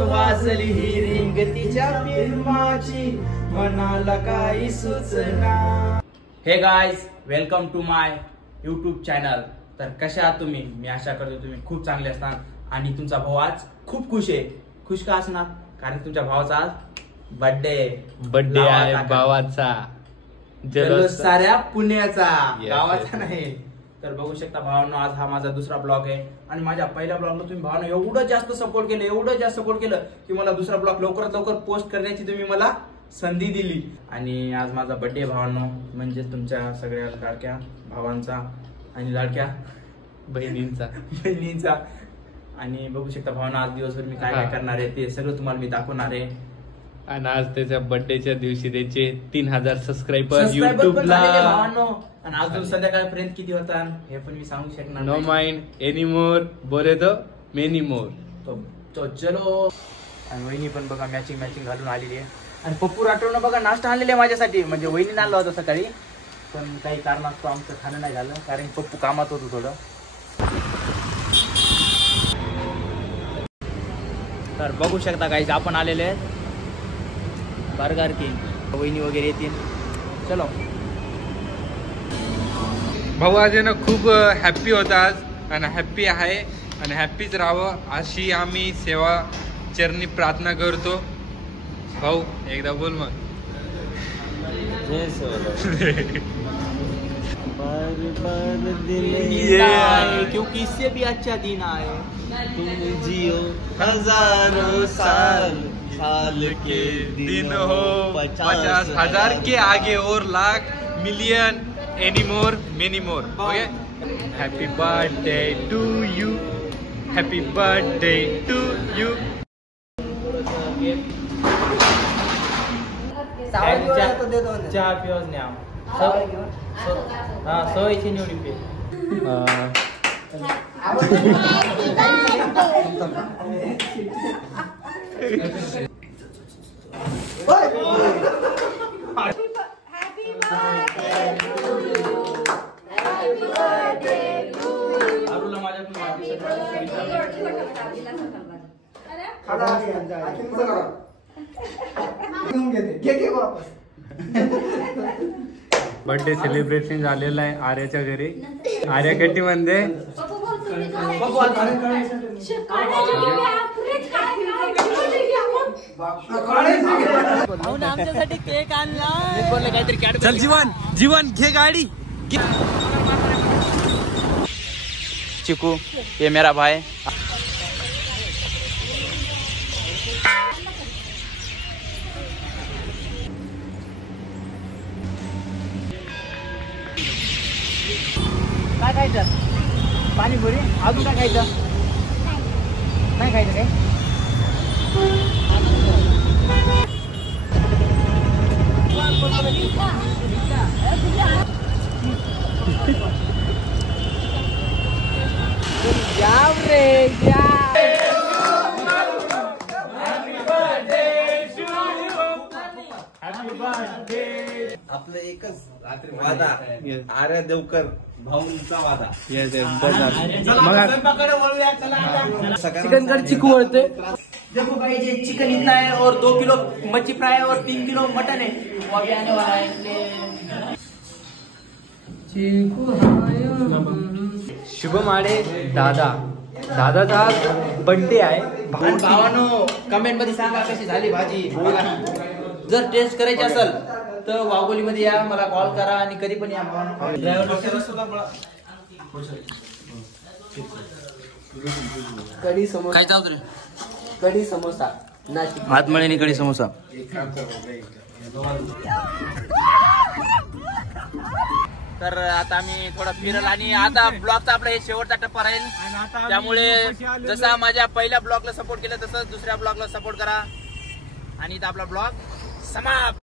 कानात वाजली ही रिंग तिच्या फिल्माची, मनाला काही सुचना। Hey guys, welcome to my YouTube channel. तर कशा आहात तुम्ही? मी आशा करतो तुम्ही खूप चांगले असणार आणि तुमचा भाऊ आज खूप खुश आहे। खुश का असणार? कारण तुमच्या भावाचा आज बर्थडे आहे भावाचा, जल्लोष साऱ्या पुण्याचा, गावाचा नाही। तर बघू शकता भावांनो, आज हा माझा दुसरा ब्लॉग आहे आणि माझ्या पहिल्या ब्लॉगला तुम्ही भावांनो एवढं जास्त सपोर्ट केलं की मला दुसरा ब्लॉग लवकरात लवकर पोस्ट करण्याची तुम्ही मला संधी दिली। आणि आज माझा बर्थडे भावांनो, म्हणजे तुमच्या सगळ्या लाडक्या भावांचा आणि लाडक्या बहिणींचा। आणि बघू शकता भावांनो, आज दिवसभर मी काय काय करणार आहे ते सगळं तुम्हाला मी दाखवणार आहे। आणि आज त्याच्या बर्थडेच्या दिवशी त्याचे 3000 सबस्क्रायबर युट्यूबला आणि अजून संध्याकाळपर्यंत किती होता हे पण मी सांगू शकणार। नो माइंड एनी मोर, बोले तो मेनी मोर। तो चलो। आणि वहिनी पण बघा मॅचिंग घालून आलेली आहे। आणि पप्पू राठोडनं बघा नाश्ता आणलेला आहे माझ्यासाठी, म्हणजे वहिनीने आणला होता सकाळी, पण काही कारणास्तव आमचं खाणं नाही झालं कारण पप्पू कामात होतो थोडं। तर बघू शकता गाईज, आपण आलेले आहेत बर्गर किंग। वहिनी वगैरे येतील, चलो। भाऊ आज आहे ना खूप हॅप्पी होता आज, आणि हॅप्पी आहे आणि हॅप्पीच राहावं अशी आम्ही सेवा चरणी प्रार्थना करतो। भाऊ एकदा बोल मग। क्योंकि इससे भी अच्छा दिन आए, तुम जियो हजारों साल, साल के दिन हो 50,000 के आगे और lakh million any more many more. Okay, happy birthday to you, happy birthday to you. चहा पिवच न्या सवयची निवडी पे। बर्थडे सेलिब्रेशन झालेलं आहे आर्याच्या घरी, आर्या गट्टी मध्ये। आमच्यासाठी केक आणला। चल जीवन घे गाडी। चिकू ये मेरा भाई। काय खायचं? पाणीपुरी? अजून काय खायचं? नाही खायचं काय? जाम रे जाम। आपलं एकच वादा, आर्या देवकर भाऊंचा वादा। चिकन कड़ी चिकू बोलते। देखो भाई, ये चिकन इतना है और 2 किलो मच्छी फ्राई है और 3 किलो मटन है, वो अभी आने वाला है इसलिए। शुभम आडे दादाचा बर्थडे आहे। भावानो कमेंट मध्ये सांगा कशी झाली भाजी। जर टेस्ट करायची असेल तर वाघोली मध्ये या, मला कॉल करा आणि कधी पण या। कढी समोसा काय चालू रे? कढी समोसा नाशिक, हातमळ्यानी कढी समोसा। तर आता आम्ही थोडा फिरल आणि आता ब्लॉगचा आपला हे शेवटचा टप्पा राहील, त्यामुळे जसा माझ्या पहिल्या ब्लॉगला सपोर्ट केलं तसं दुसऱ्या ब्लॉगला सपोर्ट करा। आणि इथं आपला ब्लॉग समाप्त।